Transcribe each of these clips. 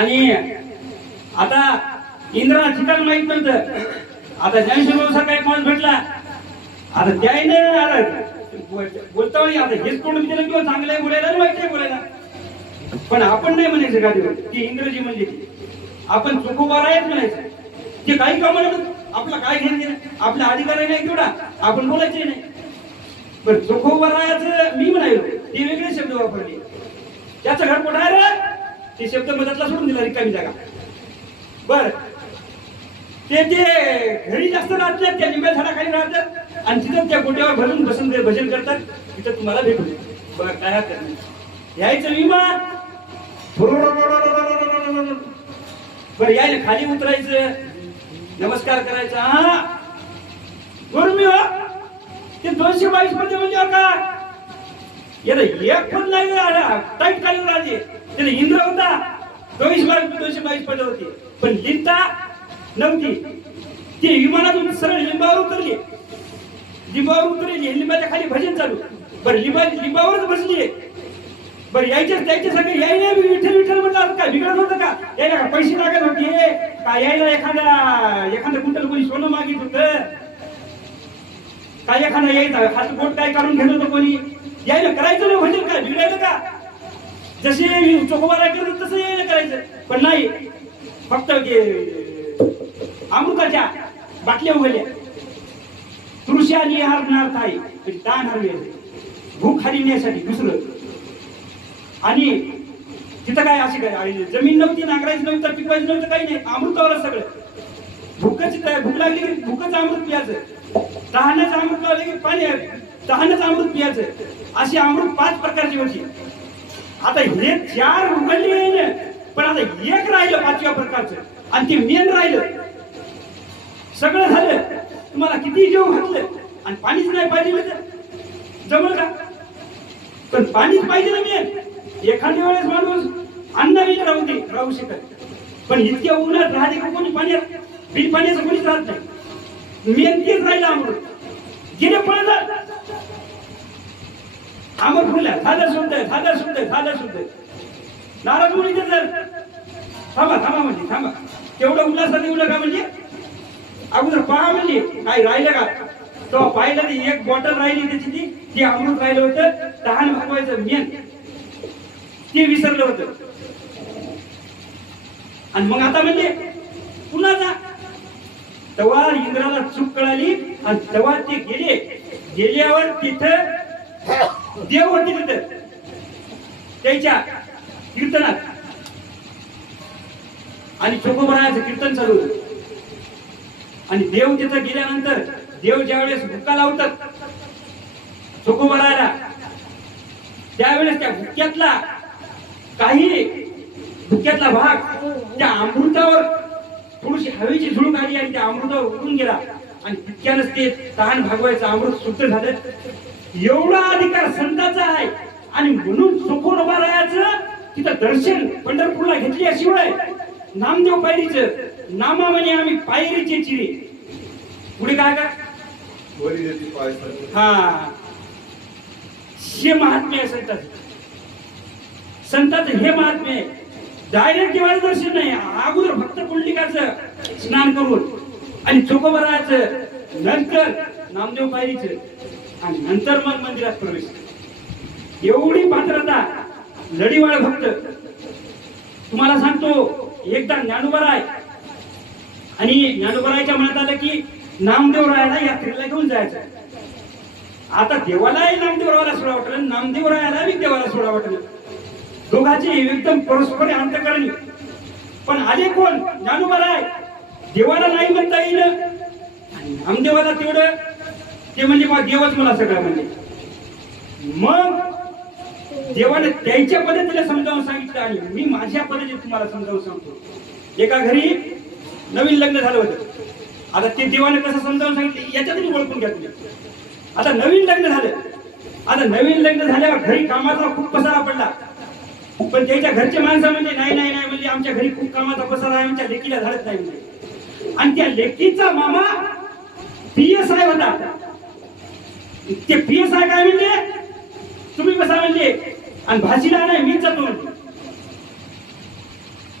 आणि आता इंद्राला ठिकाण माहित नव्हतं. आता ज्ञानेश्वर काय माणूस भेटला, आता त्याने बोलता आता हेच कोण दिलं किंवा चांगलं आहे बोलायला माहिती आहे बोलायला, पण आपण नाही म्हणायचं गादीवर ती इंग्रजी म्हणजे आपण चोखोबार आहेच म्हणायचं. ते काही का म्हणत आपला काय घेणं आपला अधिकार नाही तेवढा आपण बोलायचे नाही. पण चोखोबार आहेच मी म्हणायलो ते वेगळे शब्द वापरले. त्याचं घर कुठं आहे रे ते शब्द मधातला सोडून दिला रिकामी जागा. बर ते घरी जास्त राहत नाही, त्या लिंब्या झाडाखाली राहतात आणि तिथं त्या गोट्यावर भरून भजन करतात. तिथं तुम्हाला भेटू बघा काय हरकत नाही. यायचं विमान बरं यायला खाली उतरायचं नमस्कार करायचा. हा बरं मी ते 222 मध्ये म्हणजे का याला एक पण नाही टाईट खाली राहते. त्याला इंद्र होता 222 पद होती पण लिहिता नव्हती. ती विमानातून सरळ लिंबावर उतरली, लिंबाच्या खाली भजन चालू. बरं लिंबावरच बसली. बरं यायच्या सगळे यायला विठ्ठल विठ्ठल म्हटलं काय बिघडत होतं का? यायला का पैसे लागत होते का? यायला एखादा कुंटल कोणी सोनं मागित होतं काय? एखादा यायचा हात बोट काय काढून घेत होतं कोणी? यायला करायचं ना भजन काय बिघडायचं का? जसे चोखोबार करत तसं यायला करायचं. पण नाही, फक्त अमृताच्या बाटल्या उघडल्या. तुळशी आणि हारणार काय दान हरले भूक हरण्यासाठी दुसरं. आणि तिथं काय असे काय जमीन नव्हती, नांगरायचं नव्हतं, पिकवायचं नव्हतं, काही नाही. अमृतावरच सगळं. भूक लागली की भूकच अमृत पियाचं, तहानच अमृत लागले की पाणी तहानच अमृत पियाचं. अशी अमृत 5 प्रकारची होती. आता हे 4 उघडले पण आता एक राहिलं 5व्या प्रकारचं आणि ते मेन राहिलं. सगळं झालं तुम्हाला किती जेव घातलं आणि पाणीच नाही पाहिजे तर जमल का? पण पाणीच पाहिजे ना मेन. एखाद्या वेळेस माणूस अन्नाविना राहू शकत, पण इतक्या उन्हात राहते का कोणी? पाण्यात बिन पाण्याचं कोणीच राहत नाही. मेन तेच राहिलं अमृत. गेले पळत अमर फुलला झालं शुद्ध नाराज मुली तर थांबा म्हणजे थांबा तेवढं उल्हासाने उलट का म्हणजे अगोदर पहा म्हणजे काय राहिलं का? तेव्हा पाहिलं ते एक बॉटल राहिली त्याची ती अमृत राहिलं होतं. तहान भागवायचं मेन ते विसरलं होतं. आणि मग आता म्हणजे पुन्हा जा. तेव्हा इंद्राला चूक कळाली आणि तेव्हा ते गेल्यावर तिथं देव होती तिथं त्याच्या कीर्तनात आणि चोखोबाराचं कीर्तन चालू होतं. आणि देव तिथं गेल्यानंतर देव ज्यावेळेस भुक्का लावतात चोखोबाराला त्यावेळेस त्या भुक्क्यातला भाग त्या अमृतावर थोडीशी हवेची झुळूक आली आणि त्या अमृतावर उडून गेला आणि तितक्यानंच ते तहान भागवायचं अमृत शुद्ध झालं. एवढा अधिकार संतांचा आहे. आणि म्हणून चोखोबाराचं तिथं दर्शन पंढरपूरला घेतल्याशिवाय नामदेव पायरीचं नामा म्हणे आम्ही पायरीचे चिरे. पुढे काय का हा हे महात्म्य आहे संतांचं हे महात्म्य आहे. डायरेक्ट देवाचं दर्शन नाही, अगोदर भक्त पुंडलिकाचं स्नान करून आणि चोखोबाराचं नंतर नामदेव पायरीचं आणि नंतर मग मंदिरात प्रवेश. एवढी पात्रता लढीवाळ भक्त. तुम्हाला सांगतो एकदा ज्ञानोबाराय आणि ज्ञानोबारायच्या मनात आलं की नामदेवरायाला यात्रेला घेऊन जायचं. आता देवालाही नामदेवरायाला सोडा वाटलं, नामदेवरायाला देवाला सोडा वाटलं. दोघांची एकदम परस्पर अंतःकरणी. पण आले कोण? ज्ञानोबाराय. देवाला नाही म्हणता येईल आणि नामदेवाला तेवढं ते म्हणजे मग देवच मला सगळं म्हणजे. मग देवाने त्याच्या पद्धतीने समजावून सांगितलं आणि मी माझ्या पद्धतीने तुम्हाला समजावून सांगतो. एका घरी नवीन लग्न झालं होतं. आता ते देवाने कसं समजावून सांगितलं याच्यातून ओळखून घ्या तुम्ही. आता नवीन लग्न झालं. आता नवीन लग्न झाल्यावर घरी कामाचा खूप पसारा पडला. पण त्याच्या घरचे माणसं म्हणजे नाही नाही नाही म्हणजे आमच्या घरी खूप कामाचा पसारा आहे, आमच्या लेकीला झालंच नाही म्हणजे. आणि त्या लेकीचा मामा PSI होता. ते PSI काय म्हणजे तुम्ही कसा म्हणजे आणि भाषीला नाही मीच जातो म्हणजे.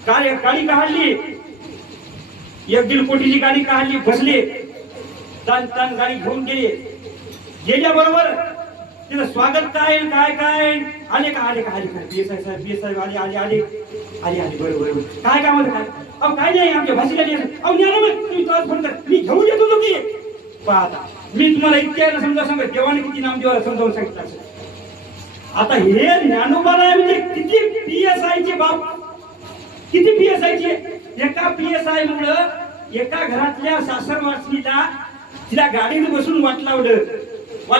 गाडी काढली 1-1.5 कोटीची गाडी काढली, बसले तान तान गाडी घेऊन गेले. गेल्याबरोबर तिथं स्वागत काय काय काय आले का आले का आले का PSI साहेब आले आले आले आले आले बरोबर काय काम होतं काय अहो काय नाही आमच्या भाषेला अहो न्या ना मग तुम्ही तुला फोन कर मी घेऊन येतो तो की पाहता मी तुम्हाला इतक्या समजा सांगत देवाने किती नामदेवाला समजावून सांगितलं असेल. आता हे ज्ञानोबाला म्हणजे किती PSI चे बाप किती PSI चे. एका PSI मुळे एका घरातल्या सासरवासनीला तिला गाडीने बसून वाट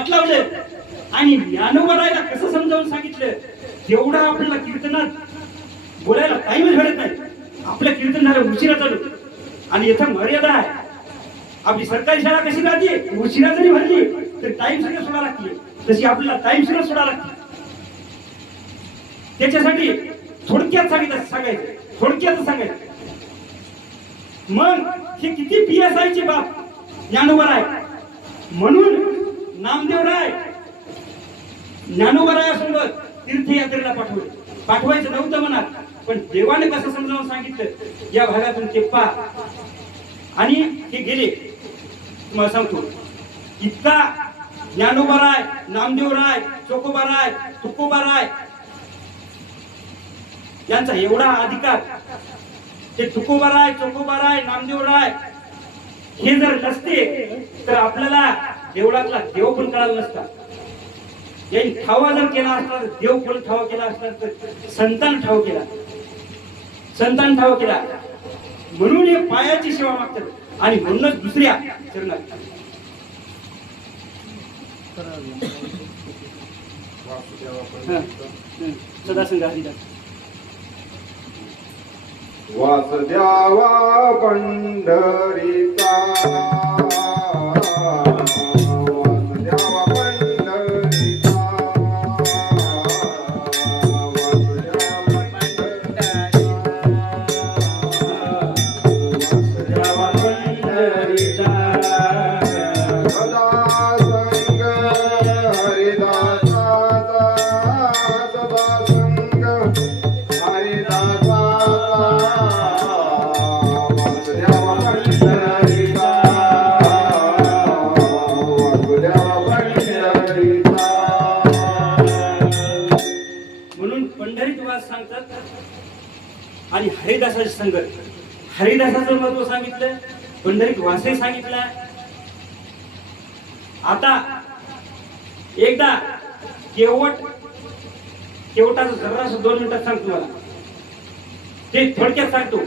लावलं आणि ज्ञानोबाला कसं समजावून सांगितलं. जेवढा आपल्याला कीर्तनात बोलायला टाइमच भेटत नाही. आपल्या कीर्तनाला उशिरा चालू आणि इथं मर्यादा आहे. आपली सरकारी शाळा कशी राहते उशिरा जरी भरली तर टाइम सगळं सोडा लागते. तशी आपल्याला टाइम सगळं सोडा लागते. त्याच्यासाठी थोडक्यात सांगायचं. मग हे किती PSI चे बाप ज्ञानोबा म्हणून नामदेवराय ज्ञानोबारायासोबत तीर्थयात्रेला पाठवायचं नव्हतं मनात. पण देवाने कसं समजावून सांगितलं या भागातून ते पा आणि हे गेले. तुम्हाला सांगतो इतका ज्ञानोबाराय नामदेवराय चोकोबाराय तुकोबाराय यांचा एवढा अधिकार. ते तुकोबाराय चोकोबाराय नामदेवराय हे जर नसते तर आपल्याला देवळातला देव पण कळाला नसता. यांनी ठावा जर केला असता देव पण ठावा केला असता तर संतान ठाव केला म्हणून हे पायाची सेवा मागतात आणि म्हणूनच दुसऱ्या चरणात सदासंग हरिदास वासुदेवा पंढरीचा आणि हरिदासाची संगत. हरिदासाचं महत्व सांगितलं, पंढरीत वासही सांगितलं. आता एकदा केवटाचं जरासं 2 मिनिटात सांगतो मला. ते थोडक्यात सांगतो.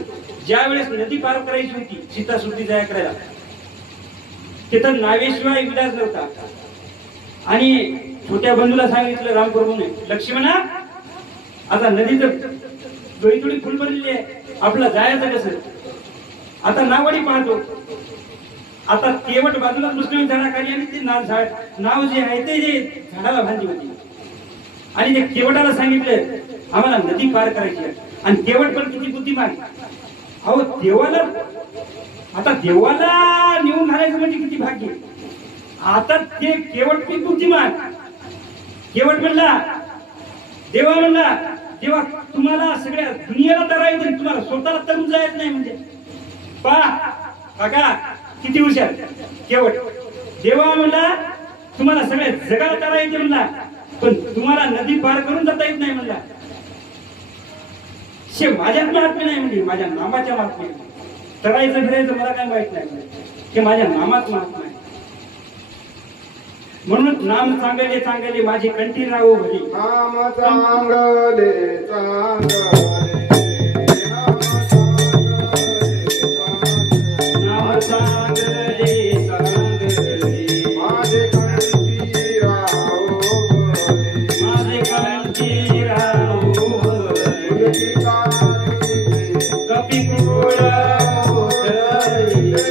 ज्या वेळेस नदी पार करायची होती सीता सुद्धी जाया करायला तिथं नावेशिवाय विलास नव्हता. आणि छोट्या बंधूला सांगितलं रामप्रभूने लक्ष्मणा आता नदीचं थोडी फुल भरलेली आहे आपला जायचं कसं. आता नावडी पाहतो. आता केवट बाजूला मुस्लिम झाडाखाली आणि ते नाव जे आहे ते जे झाडाला बांधली होती. आणि ते केवटाला सांगितलं आम्हाला नदी पार करायची आहे. आणि केवट पण किती बुद्धिमान. अहो देवाला नेऊन घालायचं म्हणजे किती भाग्य. आता ते केवट किती बुद्धिमान. केवट म्हणला देवा तुम्हाला सगळ्या दुनियेला तरायचं तुम्हाला स्वतःला तरून जायच नाही म्हणजे. पहा काका किती हुशार केवट. देवा म्हणला तुम्हाला सगळ्या जगाला तरायचे म्हणला पण तुम्हाला नदी पार करून जाता येत नाही म्हणला. शे माझ्यात महात्म्य नाही म्हणजे माझ्या नामाच्या महात्म्य. तरायचं फिरायचं मला काय माहित नाही हे माझ्या नामात महात्म्य आहे. म्हणून नाम चांगले माझी कंठी राहो भली. नाम चांगले नाम चांगले माझे कपिकुळ उतरिले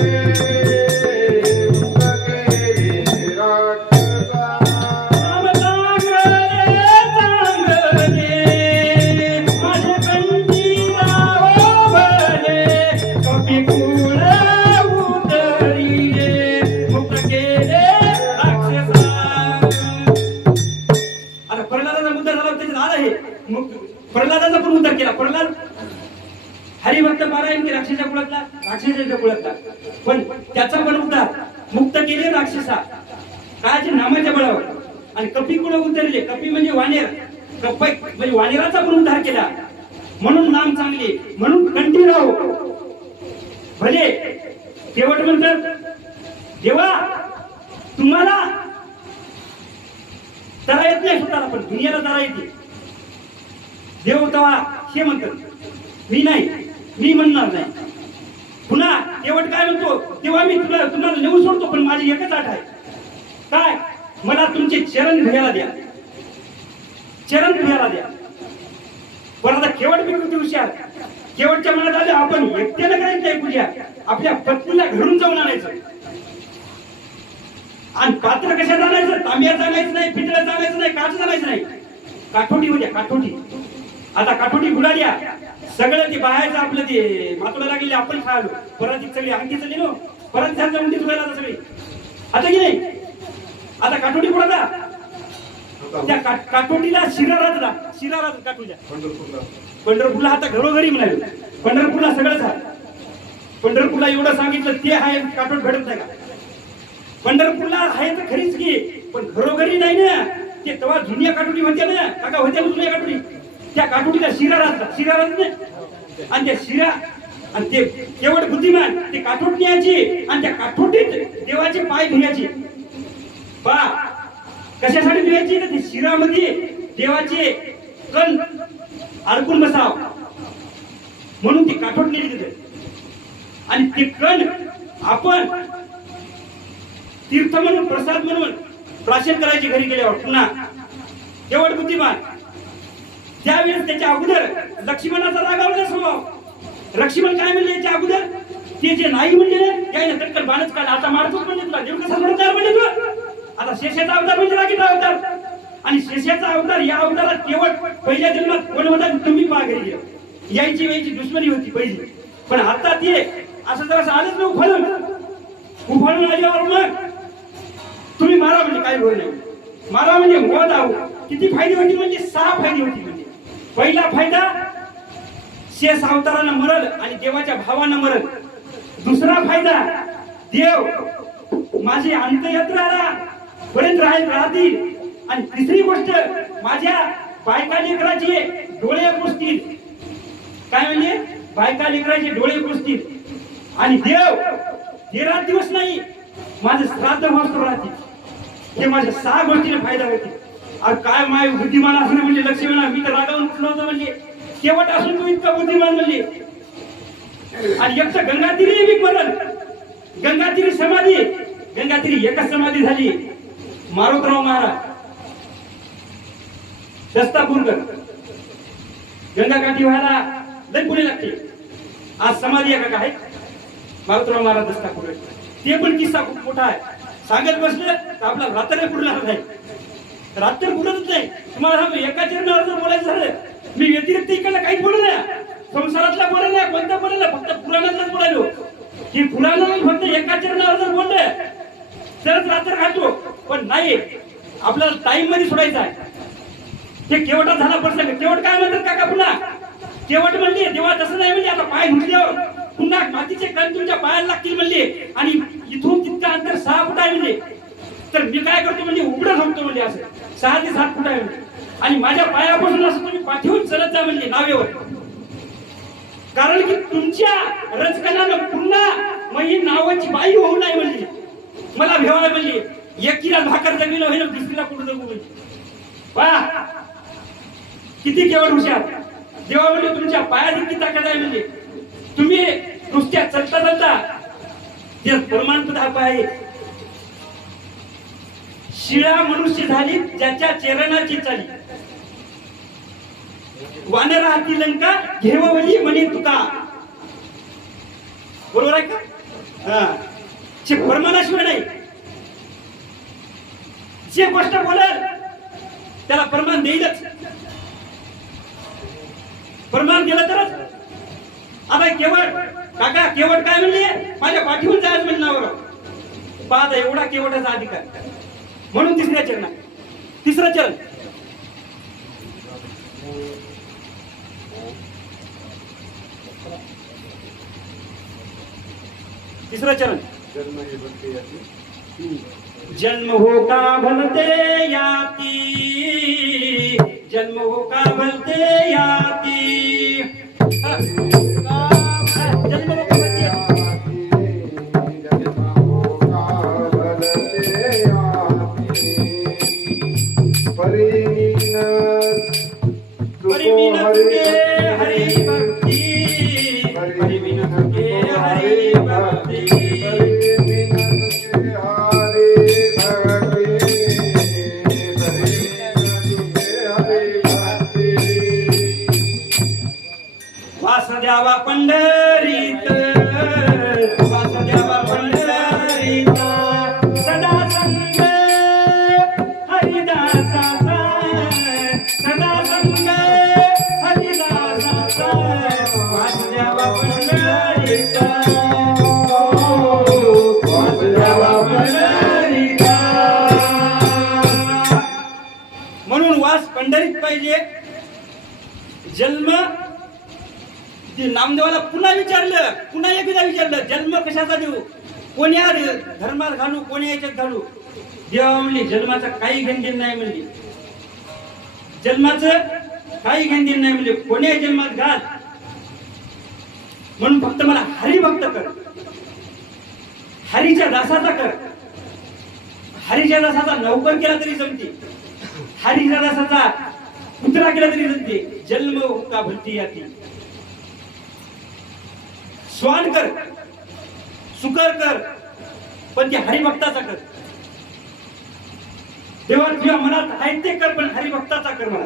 नाम चांगले माझे कंठीला भले कपिकुळ उतरिले मुक्त केले राक्षसा. आता प्रल्हादाचा मुद्दा झाला त्याच्यात आला हे प्रल्हादाचा पण उद्धार केला. प्रल्हाद हरिभक्त पारायण की राक्षसाच्या कुळातला पण त्याचा पण उद्धार मुक्त केले राक्षसा कायचे नामाच्या बळावर. आणि कपिकुळ उतरले. कपी म्हणजे वानेर. कपै म्हणजे वानेराचा पण उद्धार केला. म्हणून नाम चांगले म्हणून कंठीराव भले. केवट म्हणतात देवा तुम्हाला तरा येत नाही स्वतःला पण दुनियाला तरा येते. देव तेव्हा हे म्हणतात मी नाही मी म्हणणार नाही. पुन्हा केवट काय म्हणतो तेव्हा मी तुम्हाला नेऊ सोडतो पण माझी एकच अट आहे काय मला तुमचे चरण धुयाला द्या. चरण धुयाला द्या. पण आता केवट बी किती हुशार. केवटच्या मनात आले आपण एकट्याला करायचं नाही पूजा आपल्या पत्नीला घरून जाऊन आणायचं. आणि पात्र कशात आणायचं तांब्यात आणायचं नाही पितळात आणायचं नाही काचेत आणायचं नाही. काठोटी होत्या काठोटी. आता काठोटी बुडाल्या सगळं ते बाहेरचं आपलं ते मातोडा लागलेले आपण खायलो परत ती सगळी अंगी चालली नो परत झालं उंटी धुवायला आता सगळी आता की नाही. आता काठोटी बुडाला त्या काठोटीला शिरा राहतात काठोच्या पंढरपूरला आता घरोघरी म्हणाले. पंढरपूरला सगळंच आहे. पंढरपूरला एवढं सांगितलं ते आहे काठोट भेटत नाही का. पंढरपूरला आहे तर खरीच की पण घरोघरी नाही ना. ते तेव्हा जुन्या काठोटी होत्या ना काका होत्या जुन्या काठोटी. त्या काठोटीला शिरा राहतात नाही आणि त्या शिरा आणि ते केवळ बुद्धिमान ते काठोट न्यायची आणि त्या काठोटीत देवाचे पाय धुयाचे. बा कशासाठी धुयाची तर ते शिरामध्ये देवाचे कण अडकून बसाव म्हणून ती काठोट नेली तिथे. आणि ते कण आपण तीर्थ म्हणून प्रसाद म्हणून प्राशन करायची घरी गेल्यावर पुन्हा केवळ बुद्धिमान. त्यावेळेस त्याच्या अगोदर लक्ष्मणाचा रागावला स्वभाव. लक्ष्मण काय म्हणले याच्या अगोदर ते जे नाही म्हणले त्याने तटकन बाणच काढला. आता मारतोच म्हणजे तुला देव कसा म्हणतो म्हणजे तू आता शेषाचा अवतार म्हणजे रागीचा अवतार. आणि शेषाचा अवतार या अवतारात केवळ पहिल्या जन्मात कोण होता तुम्ही पहा घरी गेलो यायची वेळची दुश्मनी होती पहिली. पण आता ते असं जरा आलंच ना उफाळून आल्यावर मग तुम्ही मारा म्हणजे काय बोल नाही. मारा म्हणजे मत आहो. किती फायदे होती म्हणजे 6 फायदे होती. म्हणजे पहिला फायदा शेष अवतारानं मरल आणि देवाच्या भावानं मरल. दुसरा फायदा देव माझी अंत्ययात्रा पर्यंत राहतील. आणि तिसरी गोष्ट माझ्या बायका लेकराचे डोळे पुसतील. काय म्हणजे बायका लेकराचे डोळे पुसतील. आणि देव 13 दिवस नाही माझे श्राद्ध महोत्सव राहतील. हे माझ्या 6 गोष्टीने फायदा होतील. अरे काय माय बुद्धिमान असणं म्हणजे लक्ष्मणा मी तर रागावून उठलो होतो म्हणजे केवट असून तू इतका बुद्धिमान म्हणजे. आणि एक तर गंगातीरी बी मरण गंगातीरी समाधी गंगातीरी एकच समाधी झाली. मारुतराव महाराज दस्तापूरकर गंगाकाठी व्हायला लय पुढे लागते. आज समाधी आहे का काय मारुतराव महाराज दस्तापूरकर. ते पण किस्सा खूप मोठा आहे. सांगत बसलं तर आपला रात्र पुरणार नाही. रात्र पुरतच नाही. तुम्हाला सांगू एका चरणावर जर बोलायचं झालं मी व्यतिरिक्त इकडला काहीच बोलू नये. संसारातला बोला नाही कोणता बोलायला फक्त पुराणातलाच बोलायलो. की पुराणाला फक्त एका चरणावर जर बोललं तरच रात्र घालतो. पण नाही आपल्याला टाइम मध्ये सोडायचा आहे. ते केवटा झाला प्रसंग. केवट काय म्हणतात काका पुन्हा केवट म्हणले देवा तसं नाही म्हणजे आता पाय धुतल्यावर पुन्हा मातीचे कण तुमच्या पायाला लागतील म्हणले. आणि इथून तितका अंतर 6 फूट आहे म्हणजे. तर मी काय करतो म्हणजे उघडं झोपतो म्हणजे असं 6 ते 7 फूट आहे म्हणजे. आणि माझ्या पायापासून असं तुम्ही पाठवून चलत जा म्हणजे नावेवर. कारण की तुमच्या रचकणानं पुन्हा मग ही नावाची बाई होऊ नाही म्हणजे. मला भेवायला म्हणजे एकीला भाकर जगविलं होईल दुसरीला कुठं जगू म्हणजे. पहा किती केवळ हुशार. जेव्हा म्हणजे तुमच्या पायात इतकी ताकद आहे म्हणजे तुम्ही नुसत्या चलता चलता जे प्रमाणपत्र हा पाय शिळा मनुष्य झाली ज्याच्या चरणाची चाली. वानर हाती लंका घेवली म्हणे तुका. बरोबर आहे का? हा, जे प्रमाणाशिवाय नाही, जे गोष्ट बोलेल त्याला प्रमाण देईलच. प्रमाण दिलं तरच. आता केवळ काका केवळ काय म्हणले, माझ्या पाठीहून जायचं म्हणण्यावर पाहता एवढा केवळाचा अधिकार. म्हणून तिसऱ्या चरणात, तिसरं चरण तिसरं चरण जन्म हो का भलते याती, जन्म हो का भलते याती. जन्म हो का भलते परिमीन तुके हरि भक्ति, परिमीन तुके हरि भक्ति. वासुदेवा पंढरीत, वासुदेवा पंढरीत सदा संग हरिदासाचा, सदा संग हरिदासाचा. वासुदेवा पंढरीत, वासुदेवा पंढरीत. म्हणून वास पंढरीत पाहिजे. जन्म ते नामदेवाला पुन्हा विचारलं, पुन्हा एकदा विचारलं, जन्म कशाचा देऊ, कोण्या धर्मात घालू, कोण्या याच्यात घालू. देवा म्हणली जन्माचं काही घेणदेण नाही म्हणली, जन्माचं काही घेणदेण नाही म्हणली, कोण्या जन्मात घाल, म्हणून फक्त मला हरिभक्त कर, हरीच्या दासाचा कर. हरीच्या दासाचा नौकर केला तरी जमते, हरीच्या दासाचा पुत्रा केला तरी जमते. जन्म का भलती याती. स्वान कर, सुकर कर, पण ते हरिभक्ताचा कर. देवा तुझ्या मनात आहे ते कर, पण हरिभक्ताचा कर मला.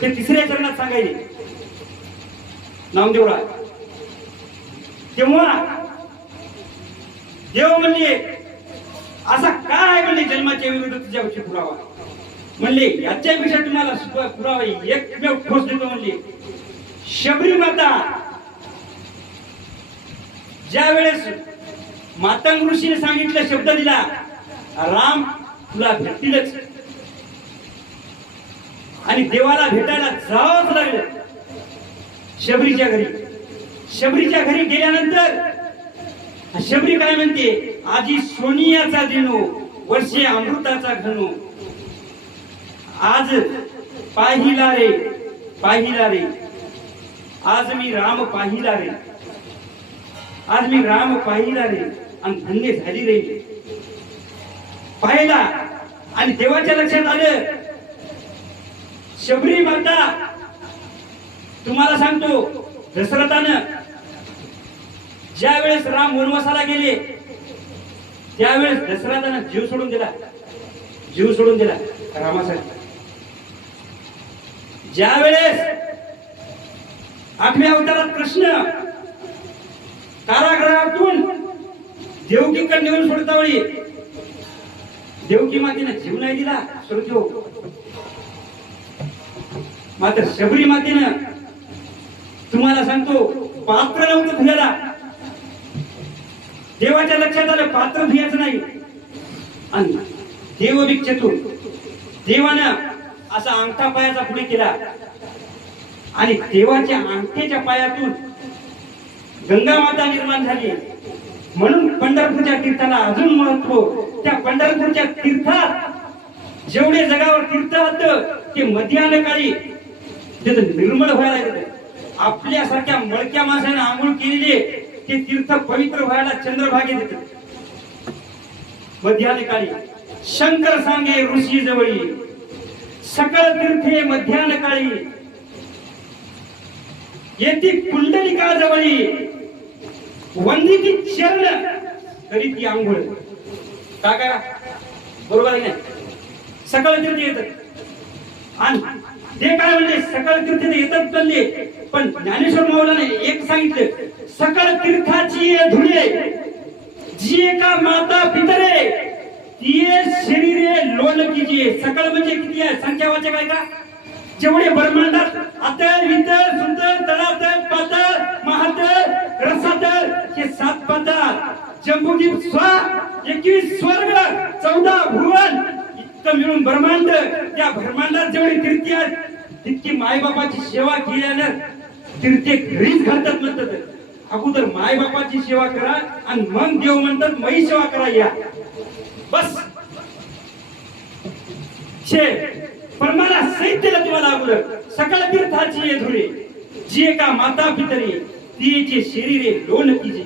ते तिसऱ्या चरणात सांगायचे नामदेवराय. तेव्हा देव म्हणले असा काय आहे म्हणले जन्माच्या विरुद्ध तुझ्याविषयी पुरावा. म्हणले याच्यापेक्षा तुम्हाला पुरावा एकमेव ठोस देतो. म्हणले शबरी माता ज्या वेळेस मातंग ऋषीने सांगितलं, शब्द दिला, राम तुला भेटतीलच, आणि देवाला भेटायला जावंच लागलं शबरीच्या घरी. शबरीच्या घरी गेल्यानंतर शबरी काय म्हणते, आजी सोनियाचा दिनो, वर्षे अमृताचा घनो. आज पाहिला रे, पाहिला रे, आज मी राम पाहिला रे, आज मी राम पाहिला रे, आणि धन्य झाली रे. पाहिला आणि देवाच्या लक्षात आलं, शबरी माता तुम्हाला सांगतो, दशरथानं ज्या वेळेस राम वनवासाला गेले त्यावेळेस दशरथानं जीव सोडून दिला, जीव सोडून दिला रामासाठी. ज्या वेळेस 8व्या अवतारात कृष्ण कारागृहातून देवकीकडे नेऊन सोडता वेळी देवकी मातेने जीव नाही दिला, सोडतो. मात्र शबरी मातेनं तुम्हाला सांगतो पात्र नव्हतं धुयाला. देवाच्या लक्षात आलं पात्र धुयाचं नाही, आणि देवभिक्षेतून देवानं असा अंगठा पायाचा पुढे केला, आणि देवाच्या अंगठ्याच्या पायातून गंगा माता निर्माण झाली. म्हणून पंढरपूरच्या तीर्थाला अजून महत्व. त्या पंढरपूरच्या तीर्थात जेवढे जगावर तीर्थ होतं ते मध्यान्ह काळी तिथं निर्मळ व्हायला येतं. आपल्यासारख्या मळक्या माणसाने आंघोळ केलेले ते तीर्थ पवित्र व्हायला चंद्रभागे देतात. मध्यान्ह काळी शंकर सांगे ऋषी जवळी, सकळ तीर्थे मध्यान्ह काळी, येती कुंडलिका जवळी, वंदिती चरण तरी ती आंघोळ. काय बरोबर आहे ना? सकळ तीर्थ येत, आणि ते काय म्हणले सकळ तीर्थ येतात चालले, पण ज्ञानेश्वर माऊलाने एक सांगितलं, सकळ तीर्थाची ये धुळे जी का माता पितरे तिये शरीरे लोल कीजिए. सकळ म्हणजे किती आहे, संख्यावाचक आहे का? जेवढे ब्रह्मांडात अतळ वितळ सुतळ तळातळ पातळ महातळ रसातळ हे 7 पदार्थ, जम्बूद्वीप स्वा 21 स्वर्ग 14 भुवन इतकं मिळून ब्रह्मांड. त्या ब्रह्मांडात जेवढे तीर्थी आहेत तितकी मायबापाची सेवा केल्यानं तीर्थे घरीच घालतात म्हणतात. अगोदर मायबापाची सेवा करा आणि मग देव म्हणतात मै सेवा करा या. बस शे परमाला सहित दिलं तुम्हाला. अगोदर सकळ तीर्थाची ये धुरे जे का माता पितरी तिचे शरीरे लोण कीजे.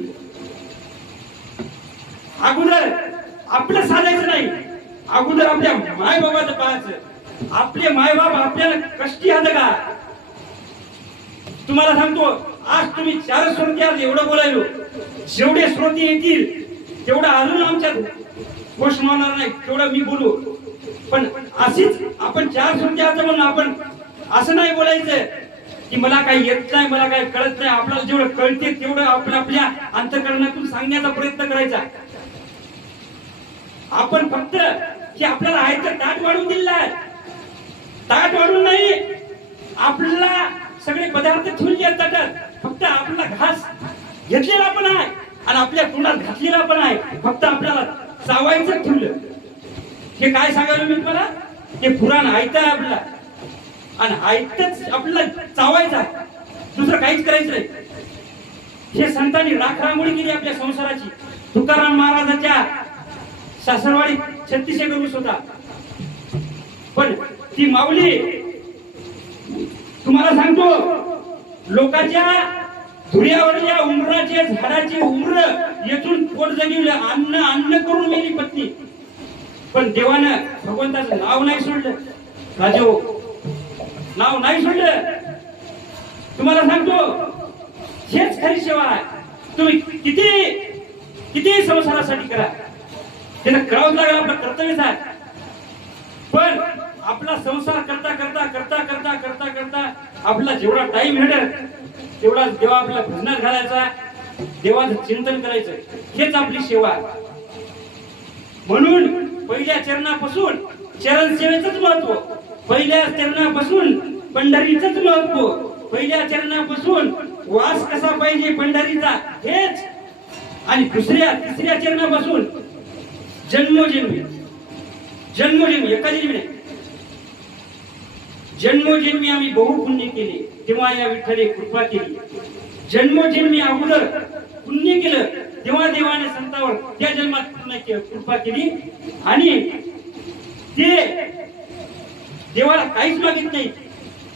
अगोदर आपलं साधायचं नाही, अगोदर आपल्या माय बाबाचं पाहायचं. आपले माय बाबा आपल्याला कष्टी आलं का? तुम्हाला सांगतो, आज तुम्ही 4 श्रोते आज एवढं बोलायलो, जेवढे श्रोते येतील तेवढं अजून आमच्यात गोष्ट होणार नाही तेवढं मी बोलू. पण अशीच आपण 4 श्रोते आहात म्हणून आपण असं नाही बोलायचं की मला काही येत नाही, मला काही कळत नाही. आपल्याला जेवढं कळते तेवढं आपण आपल्या अंतःकरणातून सांगण्याचा प्रयत्न करायचा. आपण फक्त की आपल्याला आहे तर ताट वाढून दिलाय, ताट वाढून नाही, आपल्याला सगळे पदार्थ ठेवले आहेत ताटात, फक्त आपला घास घेतलेला पण आहे आणि आपल्या तोंडात घातलेला पण आहे, फक्त आपल्याला चावायचं ठेवलं. हे काय सांगायला मी तुम्हाला, हे पुराण ऐकता आहे आपल्याला आणि ऐकतच आपल्याला चावायचा, दुसरं काहीच करायचं नाही. हे संतांनी राखरांगोळी केली आपल्या संसाराची. तुकाराम महाराजाच्या सासरवाडी 36 एकर ऊस होता, पण ती माऊली तुम्हाला सांगतो लोकांच्या धुऱ्यावरच्या उमराचे झाडाची उमर येथून पोट जगिवलं, अन्न अन्न करून मेली पत्नी. पण देवानं भगवंताचं नाव नाही सोडलं, राजो नाव नाही सोडलं. तुम्हाला सांगतो हेच खरी सेवा आहे. तुम्ही किती संसारासाठी करा, त्याला करावंच लागेल, आपलं कर्तव्यच आहे. पण आपला संसार करता करता करता करता करता करता आपला जेवढा टाइम मिळेल तेवढा देवा आपल्या भजनात घालायचा, देवाचं चिंतन करायचं, हेच आपली सेवा. म्हणून पहिल्या चरणापासून चरण सेवेचंच महत्व, पहिल्या चरणापासून पंढरीचंच महत्व, पहिल्या चरणापासून वास कसा पाहिजे पंढरीचा हेच, आणि दुसऱ्या तिसऱ्या चरणापासून जन्मोजन्मी एका जन्मी नाही, जन्मोजन्मी आम्ही बहु पुण्य केले तेव्हा या विठ्ठले कृपा केली. जन्मोजन्मी अगोदर पुण्य केलं तेव्हा देवाने संतावर त्या जन्मात कृपा केली. आणि ते देवाला काहीच मागित नाही,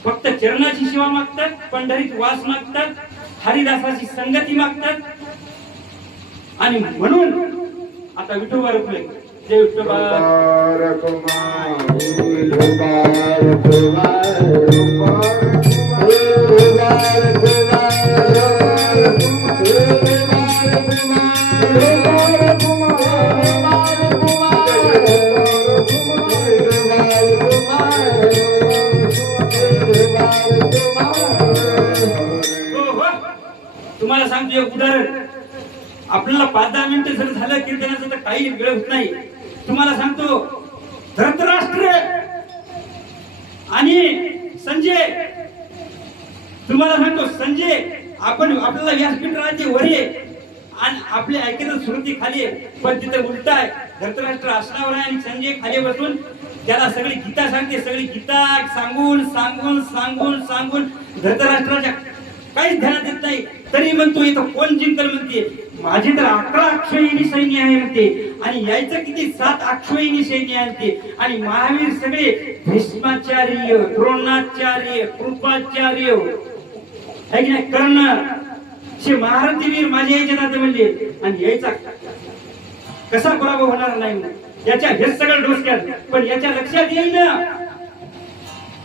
फक्त चरणाची सेवा मागतात, पंढरीत वास मागतात, हरिदासाची संगती मागतात. आणि म्हणून आता विठोबा रुपये जय विठोबा. तुम्हाला सांगतो एक उदाहरण, आपल्याला 5-10 मिनिटं जर झालं कीर्तनाचं तर काही वेळ होत नाही. तुम्हाला सांगतो धृतराष्ट्र आणि संजय, तुम्हाला सांगतो संजय आपण आपल्याला व्यासपीठ राहते वर आहे आणि आपल्या ऐकण्यात श्रुती खाली आहे, पण तिथे उलट आहे. धृतराष्ट्र आसनावर आहे आणि संजय खाली बसून त्याला सगळी गीता सांगते. सगळी गीता सांगून सांगून सांगून सांगून धृतराष्ट्राच्या काहीच ध्यानात येत नाही. तरी म्हणतो इथं कोण जिंकल म्हणते, माझी तर 11 अक्षयिणी सैन्य आहे म्हणते आणि यायचं किती 7 अक्षयिणी सैन्य आहे म्हणते. आणि महावीर सगळे भीष्माचार्य, द्रोणाचार्य, कृपाचार्य आहे की नाही, कर्ण हे महारथी वीर माझ्या याच्यात म्हणले. आणि यायचा कसा पराभव होणार नाही याच्या हे सगळं डोसक्यात. पण याच्या लक्षात येईल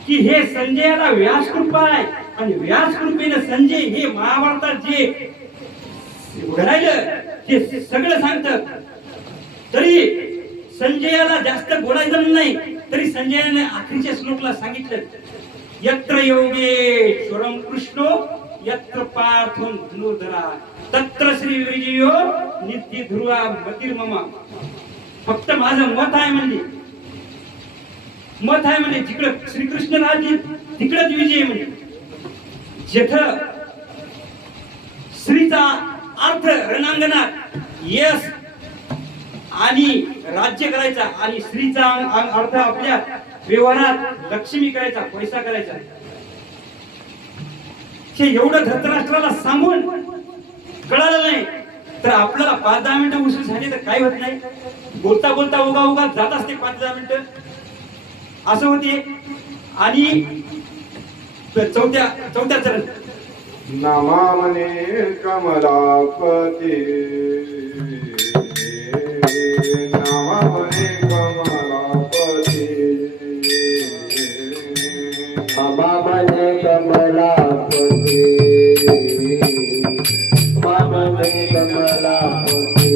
की हे संजयाला व्यासकृपा आहे आणि व्यासकृपेने संजय हे महाभारतात जे घडायलं ते सगळं सांगतात. तरी संजयाला जास्त बोलायचं नाही, तरी संजयाने अखेरच्या श्लोकला सांगितलं यत्र योगेश्वरं कृष्णो यत्र पार्थं धनुर्धरा तत्र श्री विजयो नित्य ध्रुवा मतिर्मम. फक्त माझं मत आहे म्हणजे जिकडं श्रीकृष्ण राहतील तिकडच विजय म्हणजे. जेथं श्रीचा अर्थ रणांगणात यश आणि राज्य करायचा आणि स्त्रीचा अर्थ आपल्या व्यवहारात लक्ष्मी करायचा, पैसा करायचा. हे एवढं धृतराष्ट्राला सांगून कळालं नाही तर आपल्याला 5-10 मिनिटं उशीर झाली तर काय होत नाही. बोलता बोलता उगा जात असते 5-10 मिनिटं असं होते. आणि चौथ्या चरण नमामने कमलापती नमामने कमलापती नमामने कमलापती नमामने कमलापती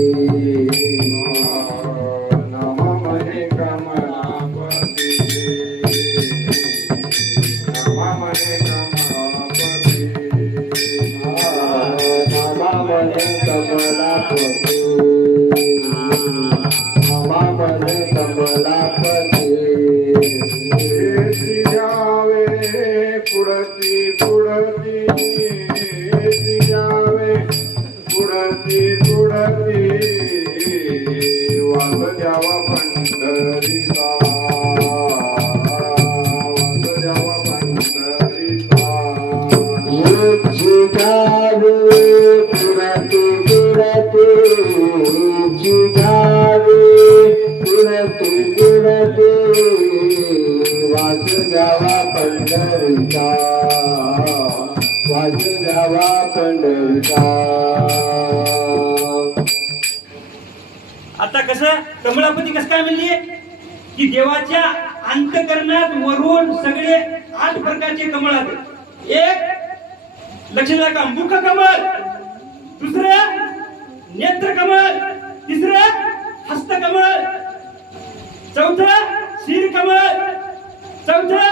नमामने कमलापती नमामने कमलापती नमामने कमलापती नमामने कमलापती जावे पुढती पुढती जावे पुढती पुढती वास द्यावा पंढरीचा वास द्यावा पंढरीचा जिगावे पुरते पुरते जिगावे पुरते पुरते वास द्यावा पंढरीचा वास द्यावा पंढरीचा. आता कसं कमलापती कसं काय म्हणली की देवाच्या अंतकरणात वरून सगळे 8 प्रकारचे कमळ आहेत. एक लक्षात का मुख कमळ, दुसरं नेत्र कमळ, तिसरं हस्त कमळ, चौथं शिर कमळ, चौथं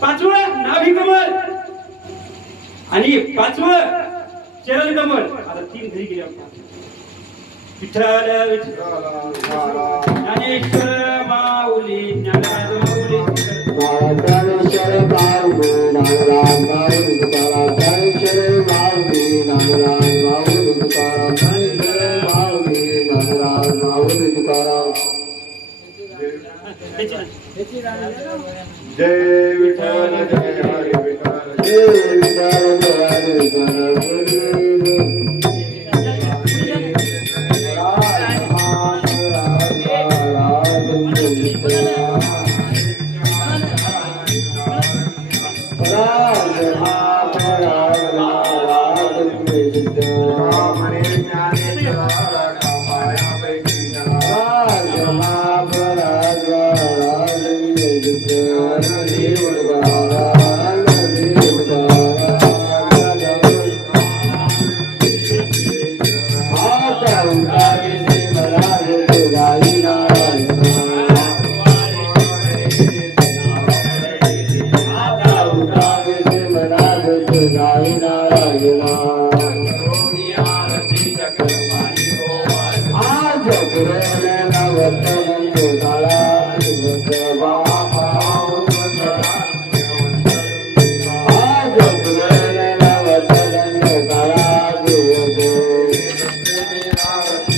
5वं नाभी कमळ आणि 5वं चरण कमळ. आता 3 घरी गेले आपण. विठ्ठल विठ्ठल ज्ञानेश्वर माऊली ज्ञानराज माऊली ज्ञानेश्वर माऊली ज्ञानराज माऊली ज्ञानेश्वर माऊली ज्ञानराज माऊली ज्ञानेश्वर माऊली ज्ञानराज माऊली तुकाराम. जय विठ्ठल जय हरी विठ्ठल जय विठ्ठल जय हरी विठ्ठल. Narayan